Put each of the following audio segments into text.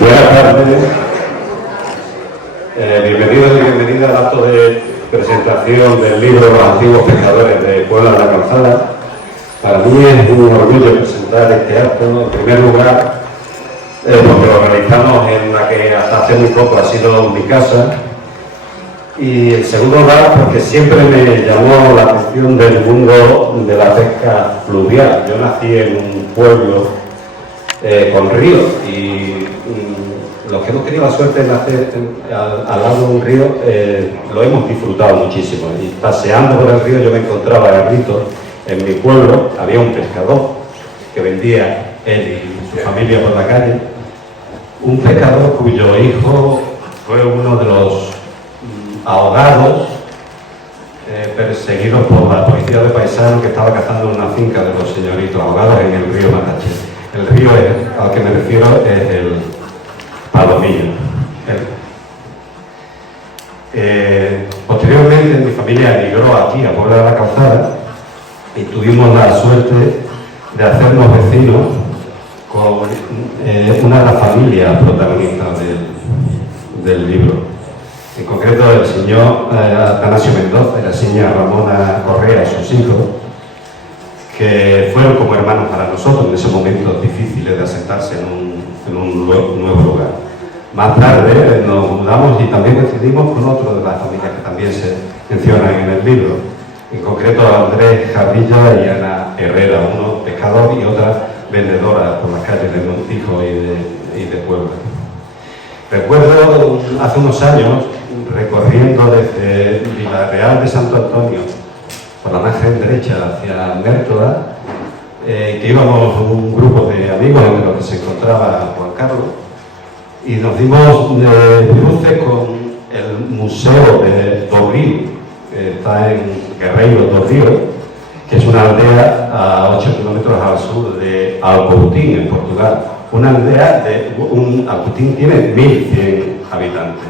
Buenas tardes. Bienvenidos y bienvenidas al acto de presentación del libro Los antiguos pescadores de Puebla de la Calzada. Para mí es un orgullo presentar este acto, en primer lugar, porque lo realizamos en la que hasta hace muy poco ha sido mi casa, y en segundo lugar porque siempre me llamó la atención del mundo de la pesca fluvial. Yo nací en un pueblo con río y los que hemos tenido la suerte de nacer al lado de un río lo hemos disfrutado muchísimo. Y paseando por el río yo me encontraba en Rito, en mi pueblo había un pescador que vendía él y su familia por la calle, un pescador cuyo hijo fue uno de los ahogados, perseguidos por la policía de paisanos que estaba cazando en una finca de los señoritos, ahogados en el río Matache. El río al que me refiero es el Palomillo. Posteriormente mi familia emigró aquí a Puebla de la Calzada y tuvimos la suerte de hacernos vecinos con una de las familias protagonistas del libro. En concreto el señor Atanasio Mendoza y la señora Ramona Correa y sus hijos, que fueron como hermanos para nosotros en esos momentos difíciles de asentarse en un nuevo lugar. Más tarde nos mudamos y también coincidimos con otro de las familias que también se mencionan en el libro, en concreto Andrés Jarrilla y Ana Herrera, uno pescador y otra vendedora por las calles de Montijo y de Puebla. Recuerdo hace unos años, recorriendo desde Villarreal de Santo Antonio por la margen derecha hacia Mértola, que íbamos un grupo de amigos entre los que se encontraba Juan Carlos, y nos dimos de cruce con el Museo de Torrío, que está en Guerreiro do Río, que es una aldea a 8 kilómetros al sur de Alcoutín, en Portugal. Una aldea Alcoutín tiene 1.100 habitantes.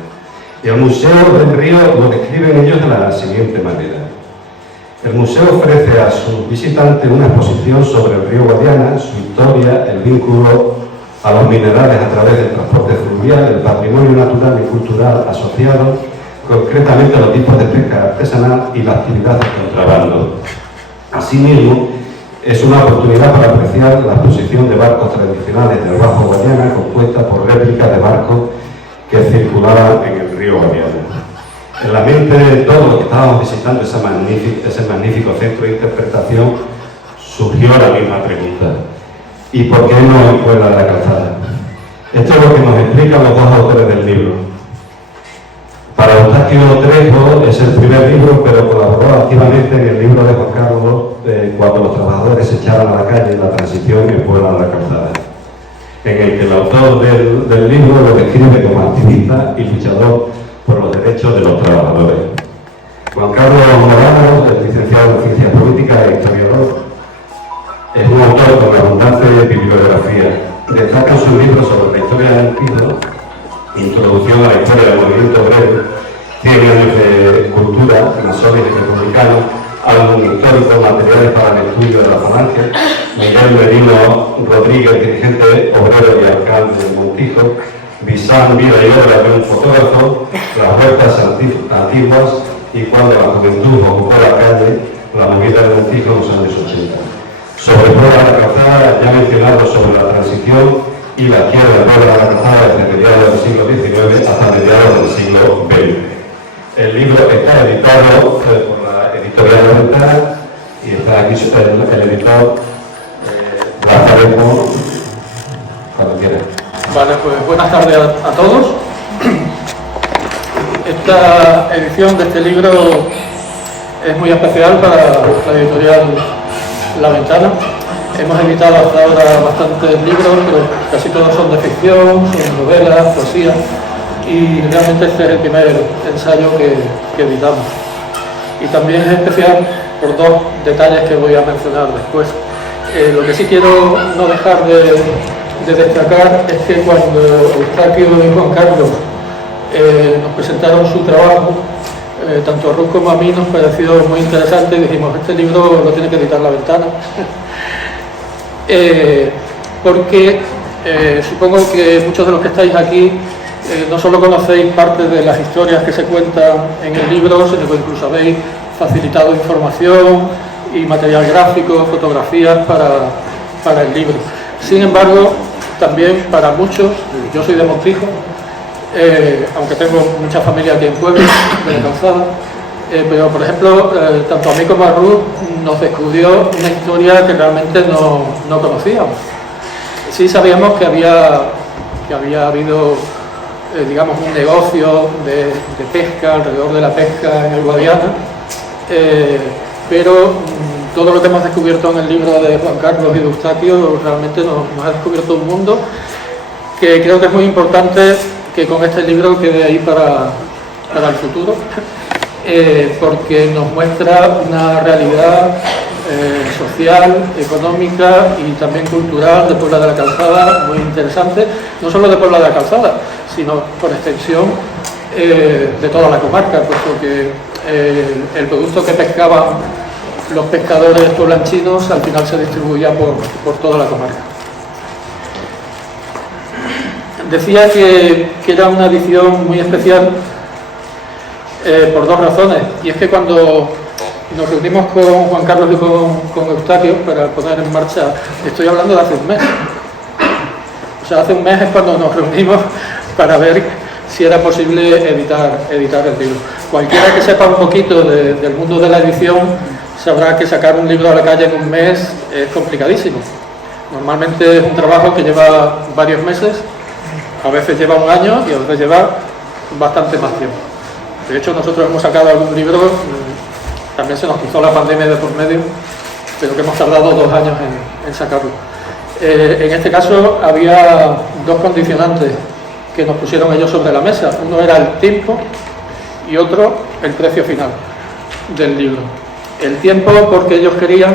Y el Museo del Río lo describen ellos de la siguiente manera. El museo ofrece a sus visitantes una exposición sobre el río Guadiana, su historia, el vínculo a los minerales a través del transporte fluvial, el patrimonio natural y cultural asociado, concretamente los tipos de pesca artesanal y la actividad de contrabando. Asimismo, es una oportunidad para apreciar la exposición de barcos tradicionales del Bajo Guadiana, compuesta por réplicas de barcos que circulaban en el río Guadiana. En la mente de todos los que estábamos visitando ese magnífico centro de interpretación surgió la misma pregunta: ¿y por qué no en Puebla de la Calzada? Esto es lo que nos explican los dos autores del libro. Para Eustaquio Trejo es el primer libro, pero colaboró activamente en el libro de Juan Carlos cuando los trabajadores se echaron a la calle en la transición en Puebla de la Calzada, en el que el autor del libro lo describe como activista y luchador por los derechos de los trabajadores. Juan Carlos Morano, licenciado en Ciencias Políticas e historiador, es un autor con abundante bibliografía. Destaca sus libros sobre la historia del Pido, Introducción a la historia del movimiento obrero, 100 años de cultura, masones y republicanos, álbum histórico, materiales para el estudio de la falange, Miguel Merino Rodríguez, dirigente obrero y alcalde de Montijo, Bisán, vida y obra de un fotógrafo, las vueltas antiguas y cuando la juventud ocupó la calle, la movida de Montijo en los años 80. Sobre Puebla de la Calzada, ya mencionado sobre la transición y la quiebra de Puebla de la Calzada desde mediados del siglo XIX hasta mediados del siglo XX. El libro está editado por la editorial de Ventana y está aquí el editor Rafael, cuando quiera. Vale, pues buenas tardes a todos. Esta edición de este libro es muy especial para la editorial La Ventana. Hemos editado hasta ahora bastantes libros, pero casi todos son de ficción, son novelas, poesía, y realmente este es el primer ensayo que editamos. Y también es especial por dos detalles que voy a mencionar después. Lo que sí quiero no dejar de destacar es que cuando Eustaquio y Juan Carlos nos presentaron su trabajo, tanto a Ruth como a mí nos pareció muy interesante y dijimos, este libro lo tiene que editar La Ventana, porque Supongo que muchos de los que estáis aquí no solo conocéis parte de las historias que se cuentan en el libro, sino que incluso habéis facilitado información y material gráfico, fotografías para el libro. Sin embargo, también para muchos, yo soy de Montijo, aunque tengo mucha familia aquí en Puebla, de la Calzada, pero por ejemplo, tanto a mí como a Ruth nos descubrió una historia que realmente no conocíamos. Sí sabíamos que había habido, digamos, un negocio de pesca, alrededor de la pesca en el Guadiana, pero todo lo que hemos descubierto en el libro de Juan Carlos y de Eustaquio realmente nos ha descubierto un mundo que creo que es muy importante que con este libro quede ahí para el futuro, porque nos muestra una realidad social, económica y también cultural de Puebla de la Calzada muy interesante, no solo de Puebla de la Calzada, sino por extensión de toda la comarca, puesto que el producto que pescaban los pescadores pueblanchinos al final se distribuía por toda la comarca. Decía que era una edición muy especial por dos razones, y es que cuando nos reunimos con Juan Carlos y con Eustaquio para poner en marcha, estoy hablando de hace un mes, o sea, hace un mes es cuando nos reunimos para ver si era posible editar el libro. Cualquiera que sepa un poquito del mundo de la edición sabrá que sacar un libro a la calle en un mes es complicadísimo. Normalmente es un trabajo que lleva varios meses, a veces lleva un año y a veces lleva bastante más tiempo. De hecho, nosotros hemos sacado algún libro, también se nos cruzó la pandemia de por medio, pero que hemos tardado 2 años en sacarlo. En este caso había dos condicionantes que nos pusieron ellos sobre la mesa. Uno era el tiempo y otro el precio final del libro. El tiempo porque ellos querían,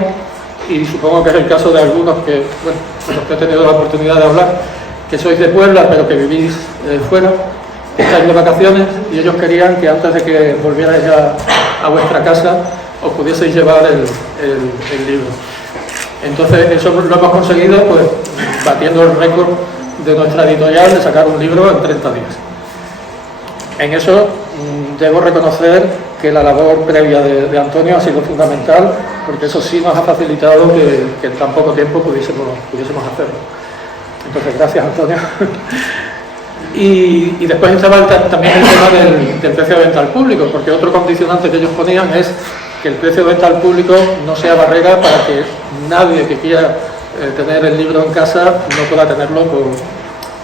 y supongo que es el caso de algunos que, bueno, con los que he tenido la oportunidad de hablar, que sois de Puebla pero que vivís fuera, que estáis de vacaciones, y ellos querían que antes de que volvierais a vuestra casa os pudieseis llevar el libro. Entonces eso lo hemos conseguido pues batiendo el récord de nuestra editorial de sacar un libro en 30 días. En eso debo reconocer que la labor previa de Antonio ha sido fundamental, porque eso sí nos ha facilitado que en tan poco tiempo pudiésemos hacerlo. Entonces, gracias, Antonio. Y después estaba también el tema del precio de venta al público, porque otro condicionante que ellos ponían es que el precio de venta al público no sea barrera para que nadie que quiera tener el libro en casa no pueda tenerlo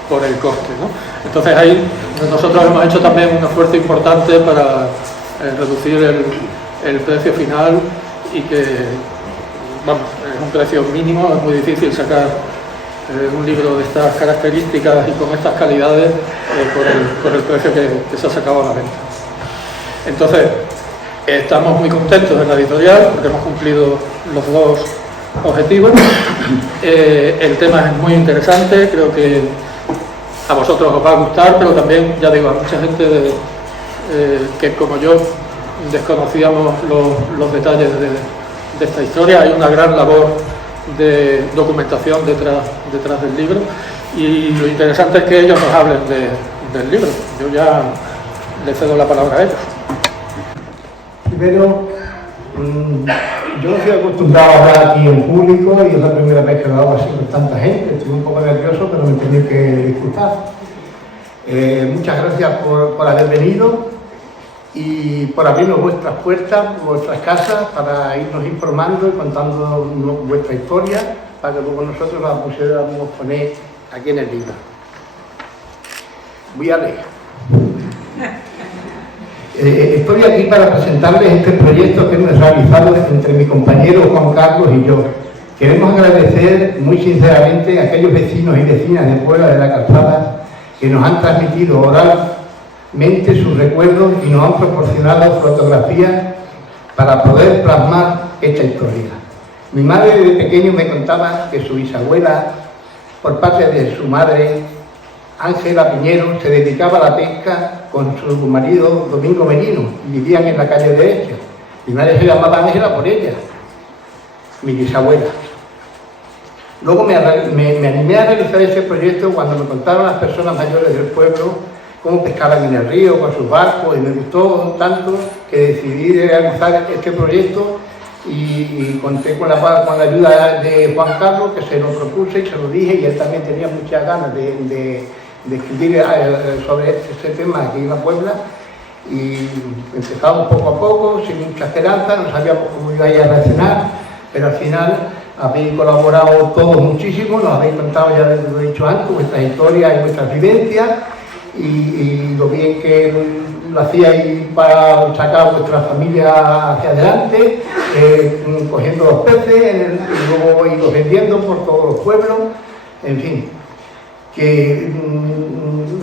por el coste, ¿no? Entonces ahí nosotros hemos hecho también un esfuerzo importante para reducir el precio final, y que, vamos, es un precio mínimo. Es muy difícil sacar un libro de estas características y con estas calidades por el precio que se ha sacado a la venta. Entonces, estamos muy contentos en la editorial porque hemos cumplido los dos objetivos. El tema es muy interesante, creo que a vosotros os va a gustar, pero también, ya digo, a mucha gente que como yo desconocíamos los detalles de esta historia. Hay una gran labor de documentación detrás del libro, y lo interesante es que ellos nos hablen del libro. Yo ya le cedo la palabra a ellos. Primero, yo no estoy acostumbrado a hablar aquí en público y es la primera vez que lo hago así con tanta gente. Estoy un poco nervioso, pero me tenéis que disculpar. Muchas gracias por haber venido y por abrirnos vuestras puertas, vuestras casas, para irnos informando y contando vuestra historia, para que luego nosotros la pudiéramos poner aquí en el libro. Voy a leer. Estoy aquí para presentarles este proyecto que hemos realizado entre mi compañero Juan Carlos y yo. Queremos agradecer muy sinceramente a aquellos vecinos y vecinas de Puebla de la Calzada que nos han transmitido oralmente sus recuerdos y nos han proporcionado fotografías para poder plasmar esta historia. Mi madre de pequeño me contaba que su bisabuela, por parte de su madre, Ángela Piñero, se dedicaba a la pesca con su marido Domingo Merino y vivían en la calle de Elche. Mi madre se llamaba Ángela por ella, mi bisabuela. Luego me animé a realizar ese proyecto cuando me contaron las personas mayores del pueblo cómo pescaban en el río con sus barcos, y me gustó tanto que decidí realizar este proyecto y conté con la ayuda de Juan Carlos, que se lo propuse y se lo dije, y él también tenía muchas ganas de escribir sobre este tema aquí en la Puebla. Y empezamos poco a poco, sin mucha esperanza, no sabíamos cómo iba a reaccionar, pero al final habéis colaborado todos muchísimo, nos habéis contado, ya lo he dicho antes, vuestras historias y vuestras vivencias, y lo bien que lo hacíais para sacar a vuestra familia hacia adelante, cogiendo los peces y luego irlos vendiendo por todos los pueblos, en fin. Que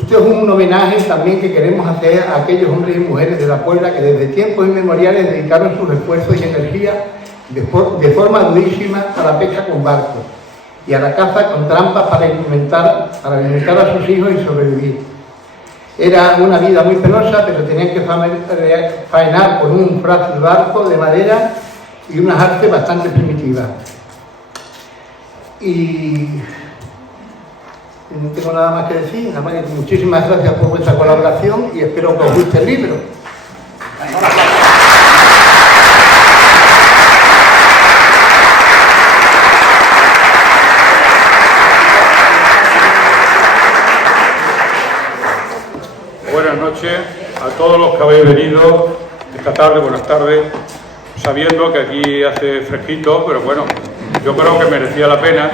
esto es un homenaje también que queremos hacer a aquellos hombres y mujeres de la Puebla que desde tiempos inmemoriales dedicaron sus esfuerzos y energía de forma durísima a la pesca con barcos y a la caza con trampas para alimentar a sus hijos y sobrevivir. Era una vida muy penosa, pero tenían que faenar con un frágil barco de madera y unas artes bastante primitivas. Y no tengo nada más que decir, nada más que muchísimas gracias por vuestra colaboración y espero que os guste el libro. Buenas noches a todos los que habéis venido esta tarde, buenas tardes, sabiendo que aquí hace fresquito, pero bueno, yo creo que merecía la pena,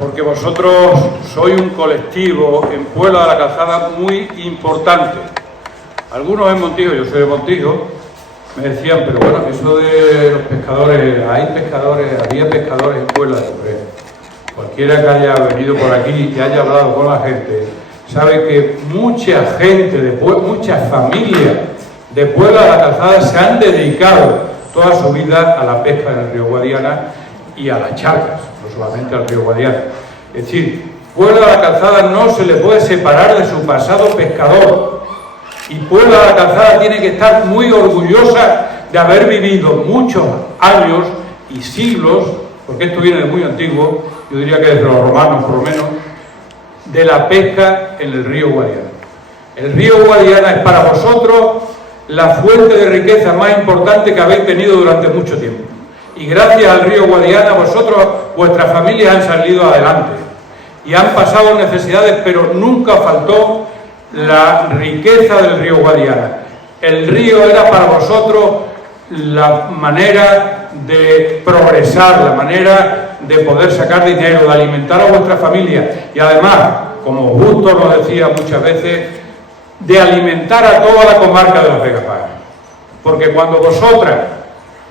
porque vosotros sois un colectivo en Puebla de la Calzada muy importante. Algunos en Montijo, yo soy de Montijo, me decían, pero bueno, eso de los pescadores, había pescadores en Puebla de Hombre. Cualquiera que haya venido por aquí y que haya hablado con la gente, sabe que mucha gente, muchas familias de Puebla de la Calzada se han dedicado toda su vida a la pesca en el río Guadiana y a las charcas, no solamente al río Guadiana. Es decir, Puebla de la Calzada no se le puede separar de su pasado pescador, y Puebla de la Calzada tiene que estar muy orgullosa de haber vivido muchos años y siglos, porque esto viene de muy antiguo, yo diría que desde los romanos por lo menos, de la pesca en el río Guadiana. El río Guadiana es para vosotros la fuente de riqueza más importante que habéis tenido durante mucho tiempo. Y gracias al río Guadiana vosotros, vuestras familias han salido adelante y han pasado necesidades, pero nunca faltó la riqueza del río Guadiana. El río era para vosotros la manera de progresar, la manera de poder sacar dinero, de alimentar a vuestra familia y además, como Justo nos decía muchas veces, de alimentar a toda la comarca de la Vega Baja. Porque cuando vosotras,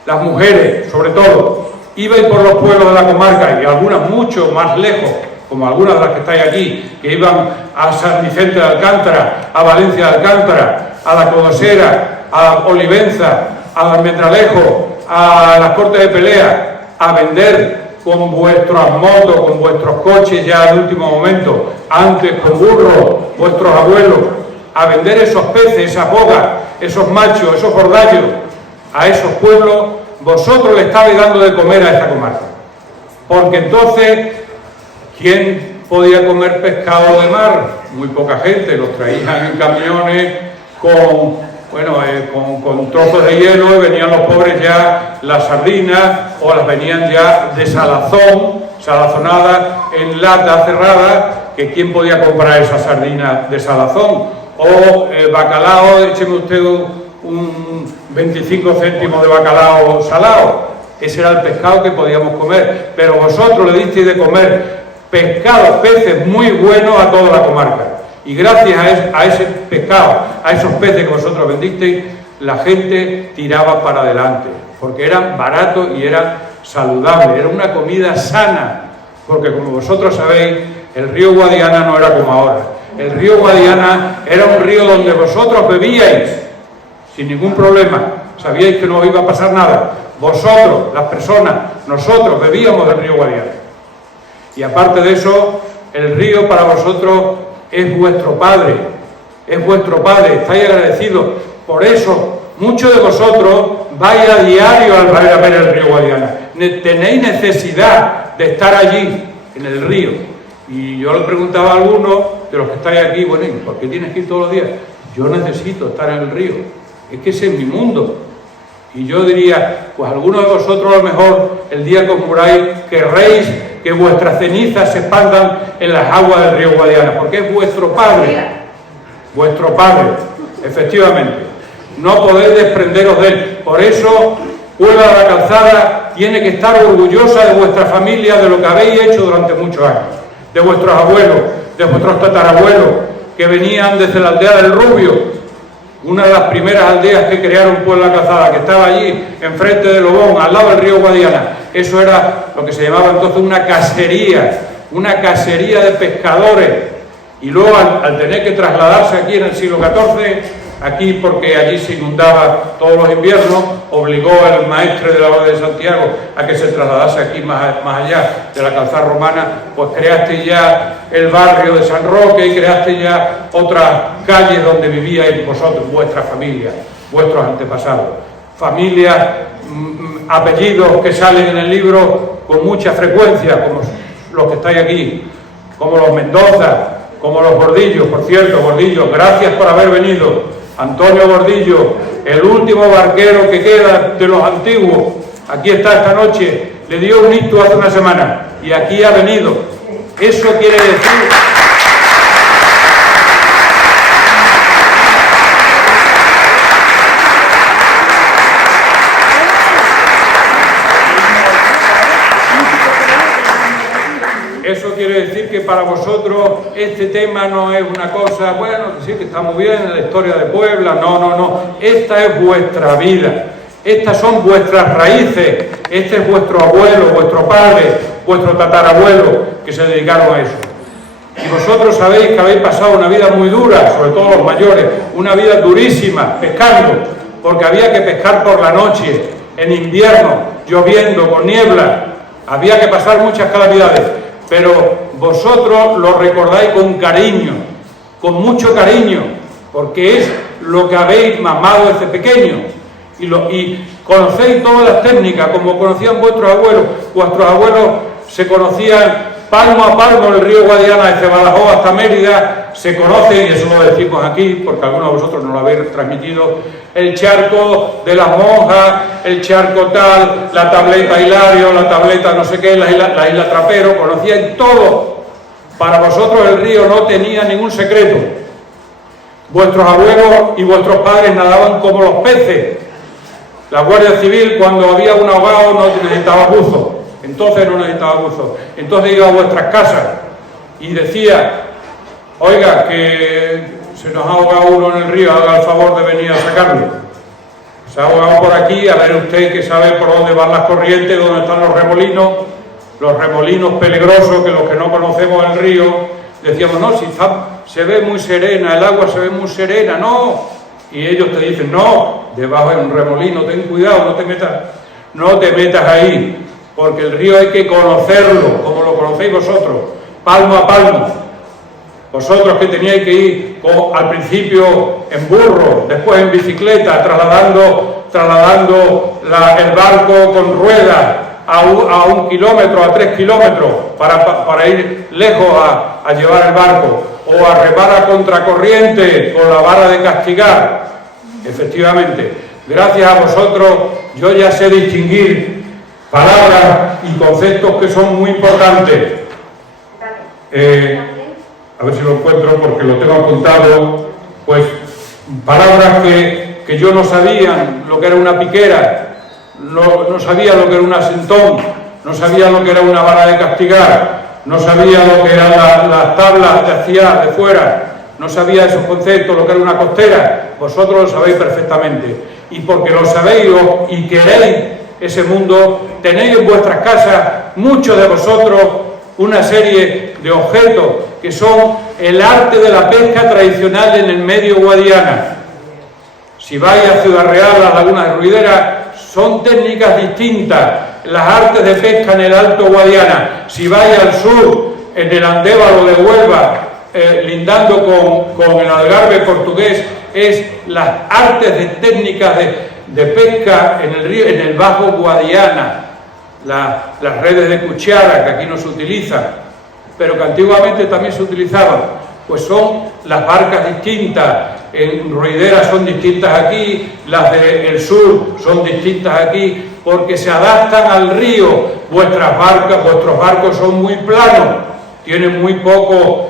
las mujeres sobre todo, ibais por los pueblos de la comarca y algunas mucho más lejos, como algunas de las que estáis aquí, que iban a San Vicente de Alcántara, a Valencia de Alcántara, a la Codosera, a Olivenza, a Almendralejo, a las Cortes de Pelea, a vender con vuestras motos, con vuestros coches ya en último momento, antes con burros, vuestros abuelos, a vender esos peces, esas bogas, esos machos, esos gordallos, a esos pueblos, vosotros le estabais dando de comer a esta comarca. Porque entonces, ¿quién podía comer pescado de mar? Muy poca gente, los traían en camiones con trozos de hielo, y venían los pobres ya las sardinas, o las venían ya de salazón, salazonadas en lata cerrada, que quién podía comprar esas sardinas de salazón, o bacalao, écheme usted un 25 céntimos de bacalao salado. Ese era el pescado que podíamos comer, pero vosotros le disteis de comer pescados, peces muy buenos a toda la comarca. Y gracias a ese pescado, a esos peces que vosotros vendisteis, la gente tiraba para adelante, porque eran baratos y eran saludables, era una comida sana, porque como vosotros sabéis, el río Guadiana no era como ahora. El río Guadiana era un río donde vosotros bebíais sin ningún problema, sabíais que no iba a pasar nada. Vosotros, las personas, nosotros bebíamos del río Guadiana. Y aparte de eso, el río para vosotros es vuestro padre, estáis agradecidos. Por eso, muchos de vosotros vais a diario a ver el río Guadiana. tenéis necesidad de estar allí, en el río. Y yo le preguntaba a algunos de los que estáis aquí, bueno, ¿y por qué tienes que ir todos los días? Yo necesito estar en el río, es que ese es mi mundo. Y yo diría, pues algunos de vosotros a lo mejor el día que os muráis querréis que vuestras cenizas se expandan en las aguas del río Guadiana, porque es vuestro Padre, efectivamente. No podéis desprenderos de él. Por eso, Puebla de la Calzada tiene que estar orgullosa de vuestra familia, de lo que habéis hecho durante muchos años, de vuestros abuelos, de vuestros tatarabuelos, que venían desde la aldea del Rubio, una de las primeras aldeas que crearon Puebla de la Calzada, que estaba allí, enfrente de Lobón, al lado del río Guadiana. Eso era lo que se llamaba entonces una casería de pescadores. Y luego, al tener que trasladarse aquí en el siglo XIV, aquí porque allí se inundaba todos los inviernos, obligó al maestre de la Orden de Santiago a que se trasladase aquí más allá de la calzada romana, pues creaste ya el barrio de San Roque y creaste ya otras calles donde vivíais vosotros, vuestra familia, vuestros antepasados. Familias, apellidos que salen en el libro con mucha frecuencia, como los que estáis aquí, como los Mendoza, como los Gordillos. Por cierto, Gordillo, gracias por haber venido. Antonio Gordillo, el último barquero que queda de los antiguos, aquí está esta noche, le dio un ictus hace una semana y aquí ha venido. Eso quiere decir... Eso quiere decir que para vosotros este tema no es una cosa, bueno, que sí, que está muy bien en la historia de Puebla, no. Esta es vuestra vida, estas son vuestras raíces, este es vuestro abuelo, vuestro padre, vuestro tatarabuelo, que se dedicaron a eso. Y vosotros sabéis que habéis pasado una vida muy dura, sobre todo los mayores, una vida durísima, pescando, porque había que pescar por la noche, en invierno, lloviendo, con niebla, había que pasar muchas calamidades. Pero vosotros lo recordáis con cariño, con mucho cariño, porque es lo que habéis mamado desde pequeño y conocéis todas las técnicas, como conocían vuestros abuelos. Vuestros abuelos se conocían palmo a palmo el río Guadiana, desde Badajoz hasta Mérida, se conocen, y eso lo decimos aquí, porque algunos de vosotros nos lo habéis transmitido, el charco de las monjas, el charco tal, la tableta Hilario, la tableta no sé qué, la isla Trapero, conocían todo. Para vosotros el río no tenía ningún secreto. Vuestros abuelos y vuestros padres nadaban como los peces. La Guardia Civil, cuando había un ahogado, no necesitaba buzo. Entonces no necesitaba buzo. Entonces iba a vuestras casas y decía, oiga, que se nos ha ahogado uno en el río, haga el favor de venir a sacarlo. Se ha ahogado por aquí, a ver usted que sabe por dónde van las corrientes, dónde están los remolinos peligrosos, que los que no conocemos el río, decíamos, no, si se ve muy serena, el agua se ve muy serena, no. Y ellos te dicen, no, debajo hay un remolino, ten cuidado, no te metas ahí, porque el río hay que conocerlo, como lo conocéis vosotros, palmo a palmo. Vosotros que teníais que ir al principio en burro, después en bicicleta, trasladando el barco con ruedas a 1 kilómetro, a 3 kilómetros, para ir lejos a llevar el barco, o a remar a contracorriente con la vara de castigar. Efectivamente, gracias a vosotros yo ya sé distinguir palabras y conceptos que son muy importantes. A ver si lo encuentro porque lo tengo apuntado, pues palabras que yo no sabía lo que era una piquera, no sabía lo que era un asentón, no sabía lo que era una vara de castigar, no sabía lo que eran las tablas de hacia de fuera, no sabía esos conceptos, lo que era una costera. Vosotros lo sabéis perfectamente, y porque lo sabéis y queréis ese mundo, tenéis en vuestras casas, muchos de vosotros, una serie de objetos que son el arte de la pesca tradicional en el medio Guadiana. Si vais a Ciudad Real, a las lagunas de Ruidera, son técnicas distintas. Las artes de pesca en el Alto Guadiana. Si vais al sur, en el Andévalo de Huelva, lindando con el Algarve portugués, es las artes de técnicas de pesca en el río, en el Bajo Guadiana. las redes de cuchara, que aquí no se utilizan, pero que antiguamente también se utilizaban, pues son las barcas distintas. En Ruidera son distintas aquí, las del sur son distintas aquí, porque se adaptan al río. Vuestros barcos son muy planos, tienen muy poco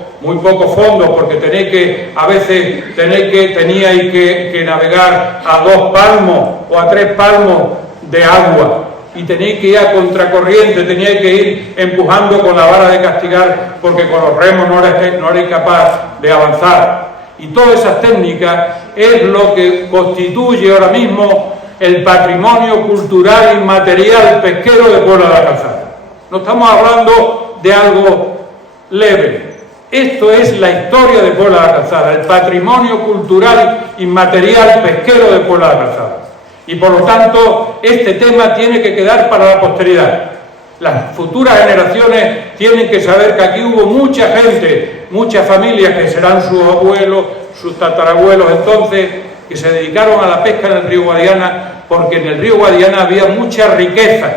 fondo, porque a veces teníais que navegar a 2 palmos o a 3 palmos de agua, y tenéis que ir a contracorriente, teníais que ir empujando con la vara de castigar, porque con los remos no erais capaz de avanzar. Y todas esas técnicas es lo que constituye ahora mismo el patrimonio cultural inmaterial pesquero de Puebla de la Calzada. No estamos hablando de algo leve. Esto es la historia de Puebla de la Calzada, el patrimonio cultural inmaterial pesquero de Puebla de la Calzada. Y por lo tanto, este tema tiene que quedar para la posteridad. Las futuras generaciones tienen que saber que aquí hubo mucha gente, muchas familias que serán sus abuelos, sus tatarabuelos entonces, que se dedicaron a la pesca en el río Guadiana, porque en el río Guadiana había mucha riqueza,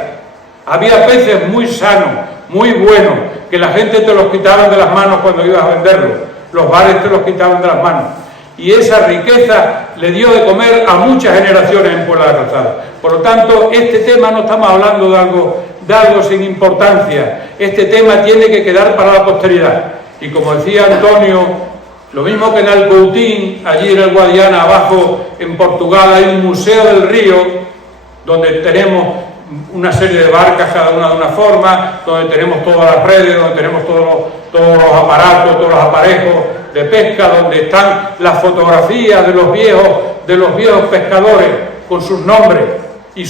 había peces muy sanos, muy buenos, que la gente te los quitaban de las manos cuando ibas a venderlos, los bares te los quitaban de las manos. Y esa riqueza le dio de comer a muchas generaciones en Puebla de la Calzada. Por lo tanto, este tema no estamos hablando de algo sin importancia. Este tema tiene que quedar para la posteridad. Y como decía Antonio, lo mismo que en Alcoutín, allí en el Guadiana, abajo en Portugal, hay un museo del río, donde tenemos una serie de barcas, cada una de una forma, donde tenemos todas las redes, donde tenemos todos los aparatos, todos los aparejos de pesca, donde están las fotografías de los viejos pescadores con sus nombres y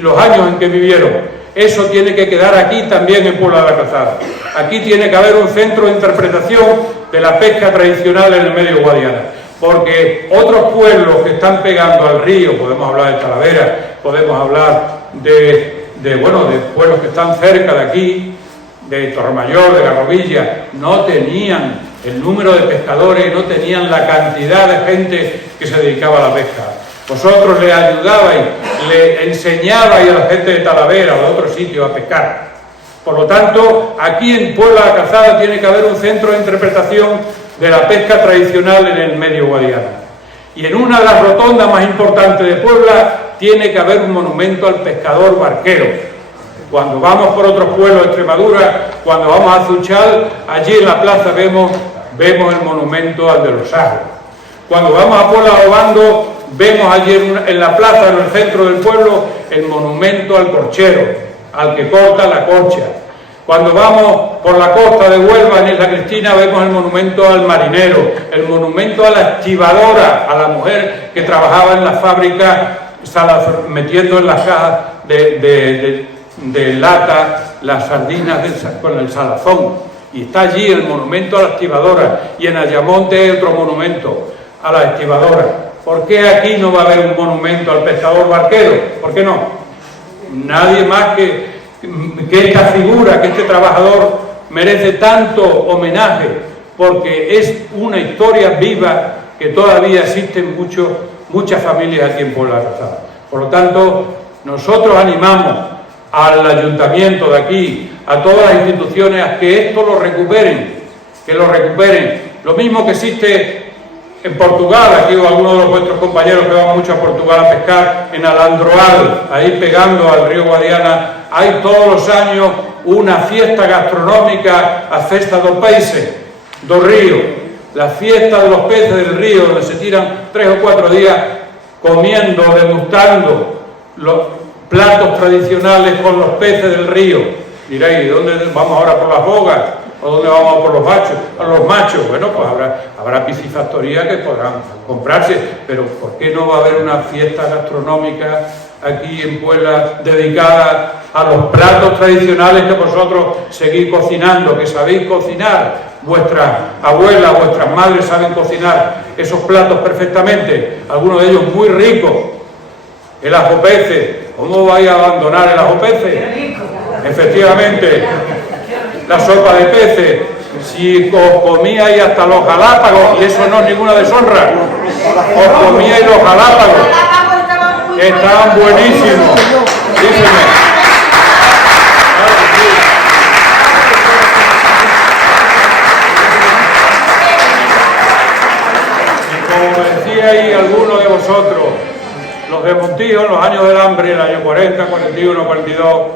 los años en que vivieron. Eso tiene que quedar aquí también en Puebla de la Calzada. Aquí tiene que haber un centro de interpretación de la pesca tradicional en el medio Guadiana, porque otros pueblos que están pegando al río, podemos hablar de Talavera, podemos hablar de pueblos que están cerca de aquí, de Torremayor, de Garrovilla, no tenían el número de pescadores, no tenían la cantidad de gente que se dedicaba a la pesca. Vosotros le ayudabais, le enseñabais a la gente de Talavera o de otros sitios a pescar. Por lo tanto, aquí en Puebla de la Calzada tiene que haber un centro de interpretación de la pesca tradicional en el medio Guadiana. Y en una de las rotondas más importantes de Puebla tiene que haber un monumento al pescador barquero. Cuando vamos por otros pueblos de Extremadura, cuando vamos a Zuchal, allí en la plaza vemos el monumento al de los Sajos. Cuando vamos a Puebla de Obando, vemos allí en la plaza, en el centro del pueblo, el monumento al corchero, al que corta la corcha. Cuando vamos por la costa de Huelva, en Isla Cristina, vemos el monumento al marinero, el monumento a la estibadora, a la mujer que trabajaba en la fábrica metiendo en las cajas de lata las sardinas con el salazón. Y está allí el monumento a la estibadora, y en Ayamonte hay otro monumento a la estibadora. ¿Por qué aquí no va a haber un monumento al pescador barquero? ¿Por qué no? Nadie más que esta figura, que este trabajador merece tanto homenaje, porque es una historia viva que todavía existen muchas familias aquí en Puebla de la Calzada. Por lo tanto, nosotros animamos al ayuntamiento de aquí, a todas las instituciones, a que esto lo recuperen, Lo mismo que existe en Portugal, aquí algunos de vuestros compañeros que van mucho a Portugal a pescar, en Alandroal, ahí pegando al río Guadiana, hay todos los años una fiesta gastronómica, a Festa do Peixe, do Río, la fiesta de los peces del río, donde se tiran 3 o 4 días comiendo, degustando los platos tradicionales con los peces del río. Diréis, ¿dónde vamos ahora por las bogas? ¿O dónde vamos por los machos? Bueno, pues habrá piscifactorías que podrán comprarse, pero ¿por qué no va a haber una fiesta gastronómica aquí en Puebla dedicada a los platos tradicionales que vosotros seguís cocinando, que sabéis cocinar? Vuestras abuelas, vuestras madres saben cocinar esos platos perfectamente, algunos de ellos muy ricos. El ajopece, ¿cómo vais a abandonar el ajopece? Efectivamente. La sopa de peces, si os comíais hasta los galápagos, y eso no es ninguna deshonra, os comíais los galápagos, que estaban buenísimos. Dígame. decíais algunos de vosotros, los de Montijo en los años del hambre, el año 40, 41, 42,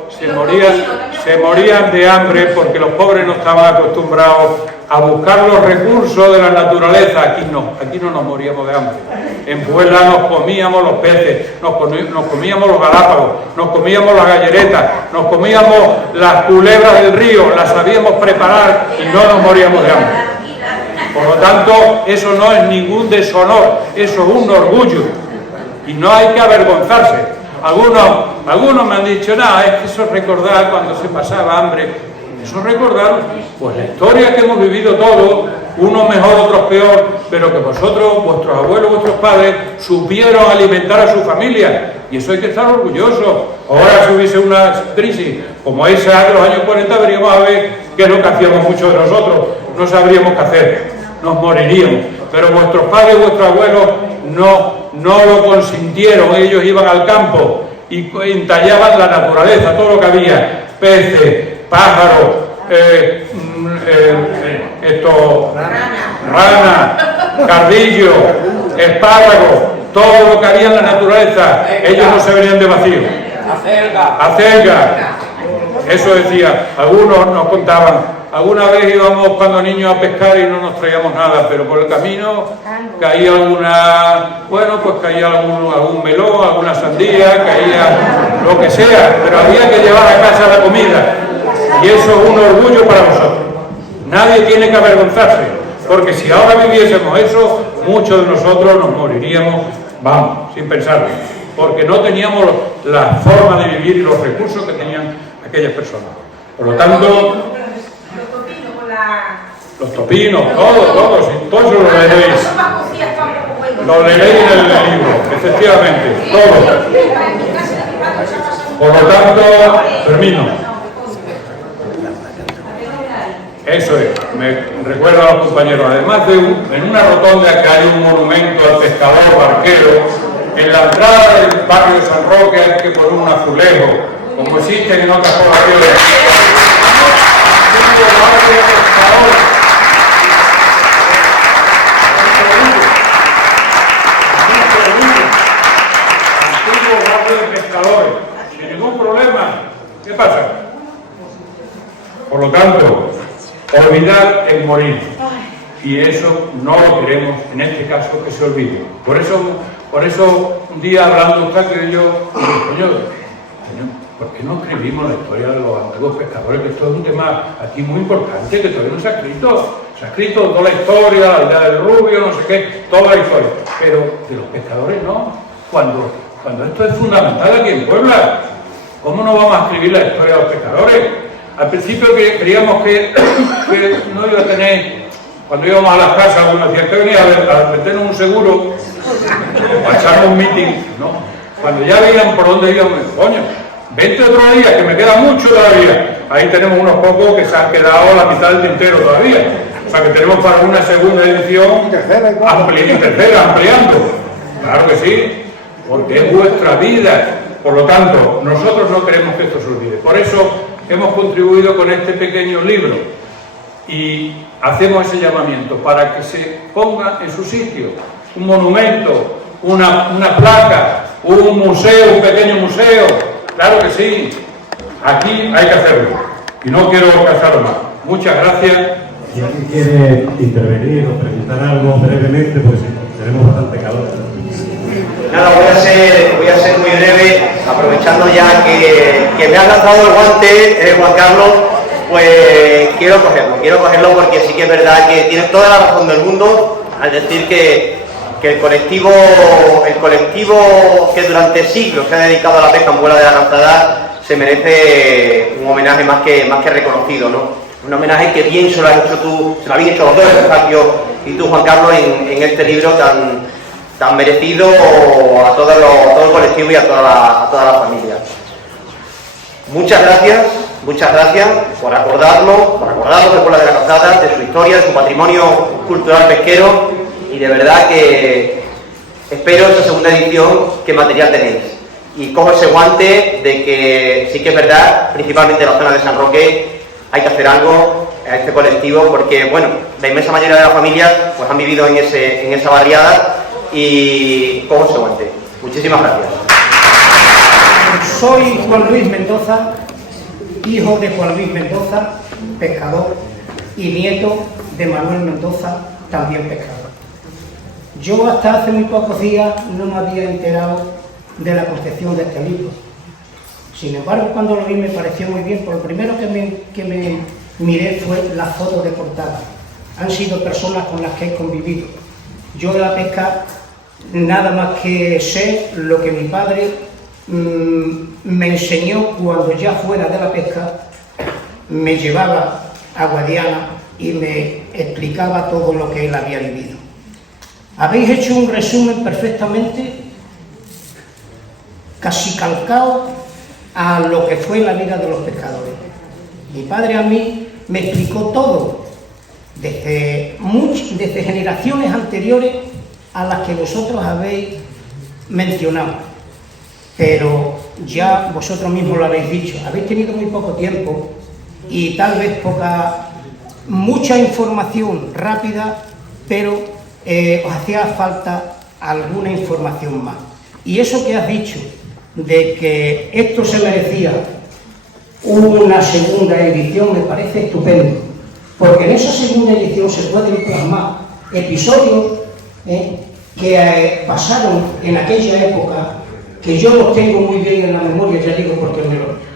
se morían de hambre porque los pobres no estaban acostumbrados a buscar los recursos de la naturaleza. Aquí no nos moríamos de hambre. En Puebla nos comíamos los peces, nos comíamos los galápagos, nos comíamos las galleretas, nos comíamos las culebras del río, las sabíamos preparar y no nos moríamos de hambre. Por lo tanto, eso no es ningún deshonor, eso es un orgullo y no hay que avergonzarse. Algunos me han dicho, nada, es que eso es recordar cuando se pasaba hambre. Eso es recordar pues la historia que hemos vivido todos, unos mejor, otros peor, pero que vosotros, vuestros abuelos, vuestros padres, supieron alimentar a su familia, y eso hay que estar orgullosos. Ahora si hubiese una crisis como esa de los años 40, veríamos a ver qué es lo que hacíamos muchos de nosotros, no sabríamos qué hacer, nos moriríamos, pero vuestros padres y vuestros abuelos no lo consintieron. Ellos iban al campo y entallaban la naturaleza, todo lo que había, peces, pájaros, rana, cardillo, espárragos, todo lo que había en la naturaleza. Ellos no se venían de vacío. Acelga. Eso decía. Algunos nos contaban. Alguna vez íbamos cuando niños a pescar y no nos traíamos nada, pero por el camino caía caía algún melón, alguna sandía, caía lo que sea, pero había que llevar a casa la comida. Y eso es un orgullo para nosotros. Nadie tiene que avergonzarse, porque si ahora viviésemos eso, muchos de nosotros nos moriríamos, vamos, sin pensarlo, porque no teníamos la forma de vivir y los recursos que tenían aquellas personas. Por lo tanto, los topinos, todo eso lo leeréis. Lo leeréis en el libro, efectivamente, todo. Por lo tanto, termino. Eso es, me recuerda a los compañeros, además en una rotonda que hay un monumento al pescador barquero, en la entrada del barrio de San Roque hay que poner un azulejo, como existen en otras poblaciones. Antiguo barrio de pescadores, sin ningún problema. ¿Qué pasa? Por lo tanto, olvidar es morir, y eso no lo queremos en este caso que se olvide. Por eso un día hablando usted y yo, coño, ¿por qué no escribimos la historia de los antiguos pescadores? Que esto es un tema aquí muy importante, que todavía no se ha escrito. Se ha escrito toda la historia, la aldea del Rubio, no sé qué, toda la historia, pero de los pescadores no. Cuando esto es fundamental aquí en Puebla, ¿cómo no vamos a escribir la historia de los pescadores? Al principio creíamos que no iba a tener, cuando íbamos a las casas, uno decía que venía a meternos un seguro o a echarnos un meeting, ¿no? Cuando ya veían por dónde íbamos, coño, vente otro día, que me queda mucho todavía. Ahí tenemos unos pocos que se han quedado a la mitad del tintero todavía. O sea que tenemos para una segunda edición tercera, ampliando. Claro que sí, porque es vuestra vida. Por lo tanto, nosotros no queremos que esto se olvide. Por eso hemos contribuido con este pequeño libro y hacemos ese llamamiento para que se ponga en su sitio un monumento, una placa, un museo, un pequeño museo. Claro que sí, aquí hay que hacerlo y no quiero cansar más. Muchas gracias. Si alguien quiere intervenir o preguntar algo brevemente, pues tenemos bastante calor. Nada, voy a ser muy breve, aprovechando ya que me has lanzado el guante, Juan Carlos, pues quiero cogerlo porque sí que es verdad que tienes toda la razón del mundo al decir que el colectivo que durante siglos se ha dedicado a la pesca en Puebla de la Lanzada se merece un homenaje más que reconocido, ¿no? Un homenaje que bien se lo has hecho tú, se lo habéis hecho los dos, Sergio y tú, Juan Carlos, en este libro tan merecido a todo el colectivo y a toda la familia. Muchas gracias por acordarnos de Puebla de la Calzada, de su historia, de su patrimonio cultural pesquero, y de verdad que espero esa segunda edición que material tenéis. Y cojo ese guante de que sí que es verdad, principalmente en la zona de San Roque, hay que hacer algo a este colectivo porque, bueno, la inmensa mayoría de las familias pues han vivido en esa barriada y cójanse guante. Muchísimas gracias. Soy Juan Luis Mendoza, hijo de Juan Luis Mendoza, pescador, y nieto de Manuel Mendoza, también pescador. Yo hasta hace muy pocos días no me había enterado de la concepción de este libro. Sin embargo, cuando lo vi me pareció muy bien, porque lo primero que me miré fue la foto de portada. Han sido personas con las que he convivido. Yo de la pesca nada más que sé lo que mi padre me enseñó cuando ya fuera de la pesca, me llevaba a Guadiana y me explicaba todo lo que él había vivido. Habéis hecho un resumen perfectamente, casi calcado a lo que fue la vida de los pescadores. Mi padre a mí me explicó todo, desde generaciones anteriores a las que vosotros habéis mencionado. Pero ya vosotros mismos lo habéis dicho, habéis tenido muy poco tiempo y tal vez mucha información rápida, pero os hacía falta alguna información más. Y eso que has dicho, de que esto se merecía una segunda edición, me parece estupendo, porque en esa segunda edición se pueden plasmar episodios que pasaron en aquella época, que yo los tengo muy bien en la memoria, ya digo, porque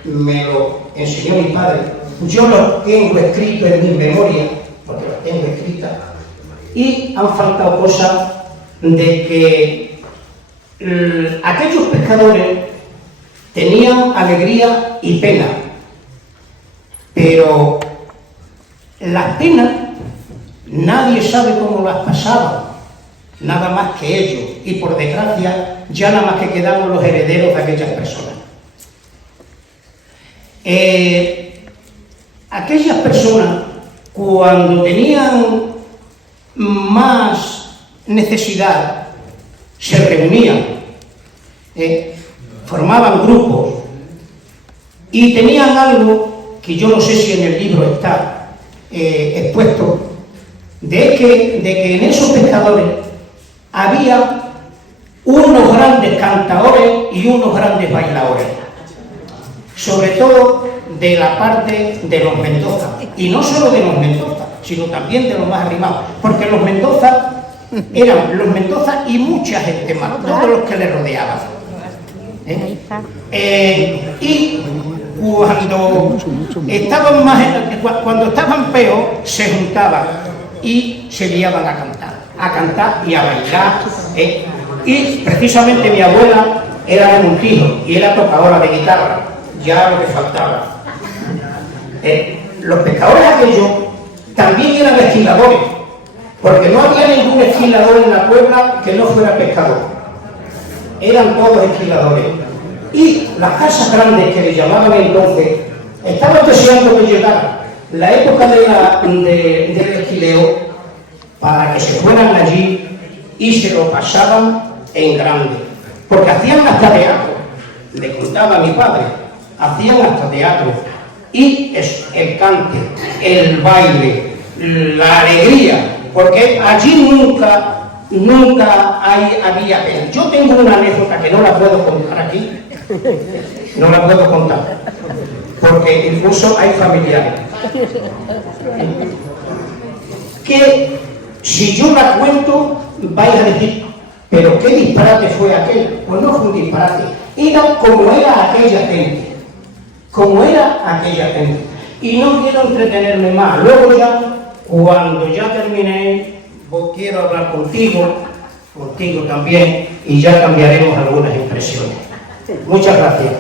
me lo enseñó mi padre. Yo los tengo escritos en mi memoria, porque los tengo escritas, y han faltado cosas de que aquellos pescadores tenían alegría y pena, pero las penas nadie sabe cómo las pasaban, nada más que ellos, y por desgracia ya nada más que quedamos los herederos de aquellas personas. Aquellas personas, cuando tenían más necesidad, se reunían, formaban grupos y tenían algo que yo no sé si en el libro está expuesto, de que en esos pescadores había unos grandes cantadores y unos grandes bailadores, sobre todo de la parte de los Mendoza, y no solo de los Mendoza, sino también de los más arrimados, porque los Mendoza eran los Mendoza y mucha gente más, todos los que le rodeaban. Y cuando estaban peor, se juntaban y se liaban a cantar y a bailar. Y precisamente mi abuela era de Montijo y era tocadora de guitarra, ya lo que faltaba. Los pescadores aquellos también eran esquiladores, porque no había ningún esquilador en la Puebla que no fuera pescador. Eran todos esquiladores. Y las casas grandes que le llamaban entonces estaban deseando que llegara la época del esquileo para que se fueran allí y se lo pasaban en grande, porque hacían hasta teatro, le contaba a mi padre, hacían hasta teatro, y el cante, el baile, la alegría, porque allí nunca había pena. Yo tengo una anécdota que no la puedo contar aquí, no la puedo contar, porque incluso hay familiares, que si yo la cuento vais a decir, pero qué disparate fue aquel. Pues no fue un disparate, era como era aquella gente, y no quiero entretenerme más. Luego ya, cuando ya terminé, quiero hablar contigo también, y ya cambiaremos algunas impresiones. Muchas gracias.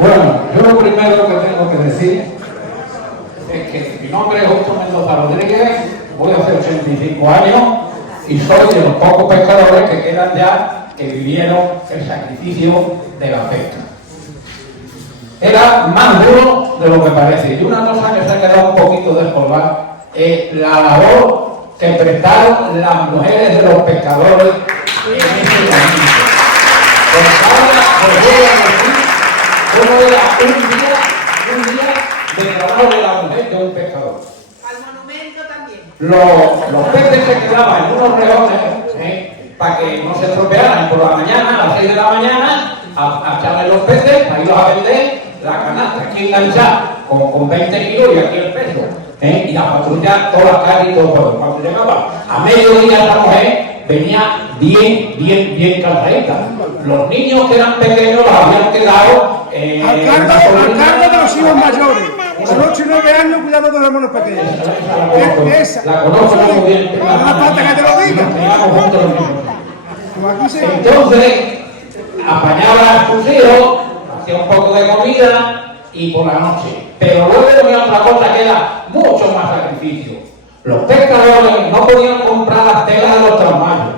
Bueno, yo lo primero que tengo que decir es que mi nombre es Justo Mendoza Rodríguez, voy a hacer 85 años y soy de los pocos pescadores que quedan ya que vivieron el sacrificio de la pesca. Era más duro de lo que parece, y una cosa que se ha quedado un poquito descolgada es la labor que prestaron las mujeres de los pescadores en este camino. Porque ahora os voy a decir cómo era un día de trabajo de la mujer de un pescador. Al monumento también. los peces se quedaban en unos reones, para que no se estropearan por la mañana, a las 6 de la mañana, a echarle los peces, para irlos a vender, la canasta aquí enganchada con 20 kilos y aquí el peso, y a patrullar todas las calles y todo. Cuando llegaba a mediodía esta mujer venía bien cansadita. Los niños que eran pequeños los habían quedado al cargo de los hijos mayores. Son 8 y 9 años cuidando de los hermanos pequeños. La conozco muy bien. No hace falta que te lo diga. Entonces, apañaba a sus hijos, hacía un poco de comida y por la noche. Pero luego tenía otra cosa que era mucho más sacrificio. Los pescadores no podían comprar las telas de los trasmayos.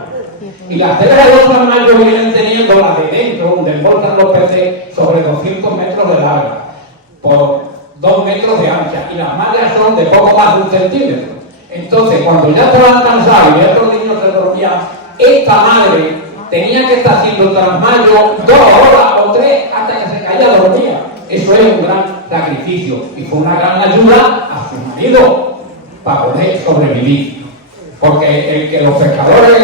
Y las telas de los trasmayos vienen teniendo las de dentro, donde embolsan los peces, sobre 200 metros de larga, por 2 metros de ancha. Y las mallas son de poco más de 1 centímetro. Entonces, cuando ya estaban cansados y estos niños se dormían, esta madre tenía que estar haciendo trasmayo 2 horas o 3 hasta que se caía dormida. Eso es un gran sacrificio y fue una gran ayuda a su marido para poder sobrevivir. Porque el que los pescadores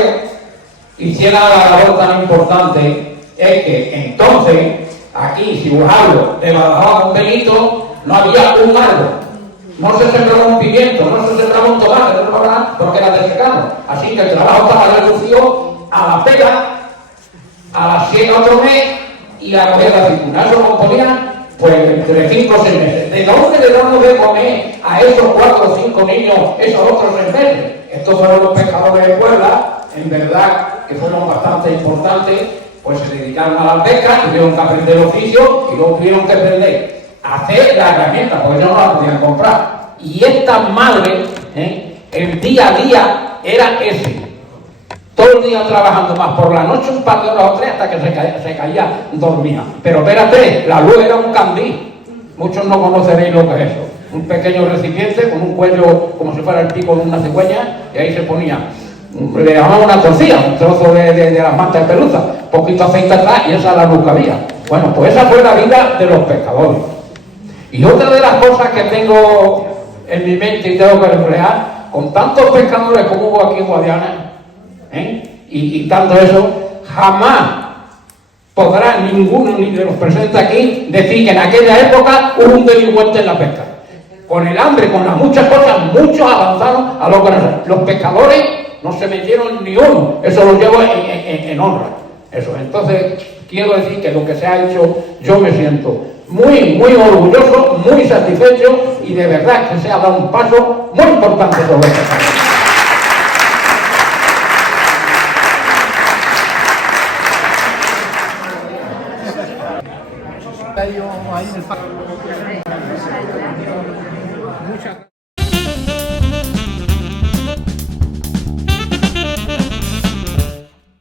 hicieran la labor tan importante es que entonces aquí, si Guajardo le bajaba con Benito, no había un árbol. No se sembraba un pimiento, no se sembraba un tomate, no lo porque era de secano. Así que el trabajo estaba reducido a la pega, a las 100 otro mes y a coger la aceituna. Eso componía pues entre 5 o 6 meses. ¿De dónde le damos de comer a esos 4 o 5 niños esos otros 6 meses? Estos fueron los pescadores de Puebla, en verdad que fueron bastante importantes, pues se dedicaron a la pesca, tuvieron que aprender oficio y luego tuvieron que aprender a hacer la herramienta, porque ellos no la podían comprar. Y estas madres, el día a día era ese. Todo el día trabajando más, por la noche un par de horas o 3 hasta que se caía, dormía. Pero espérate, la luz era un candil. Muchos no conoceréis lo que es eso. Un pequeño recipiente con un cuello como si fuera el pico de una cigüeña y ahí se ponía, le llamaban una torcilla, un trozo de las mantas de pelusa, poquito aceite atrás y esa es la luz que había. Bueno, pues esa fue la vida de los pescadores. Y otra de las cosas que tengo en mi mente y tengo que reflejar, con tantos pescadores como hubo aquí en Guadiana, y tanto eso, jamás podrá ninguno de los presentes aquí decir que en aquella época hubo un delincuente en la pesca. Con el hambre, con las muchas cosas, muchos avanzaron a lo que los pescadores no se metieron ni uno. Eso lo llevo en honra. Eso. Entonces, quiero decir que lo que se ha hecho, yo me siento muy orgulloso, muy satisfecho y de verdad que se ha dado un paso muy importante sobre esto. Ahí en el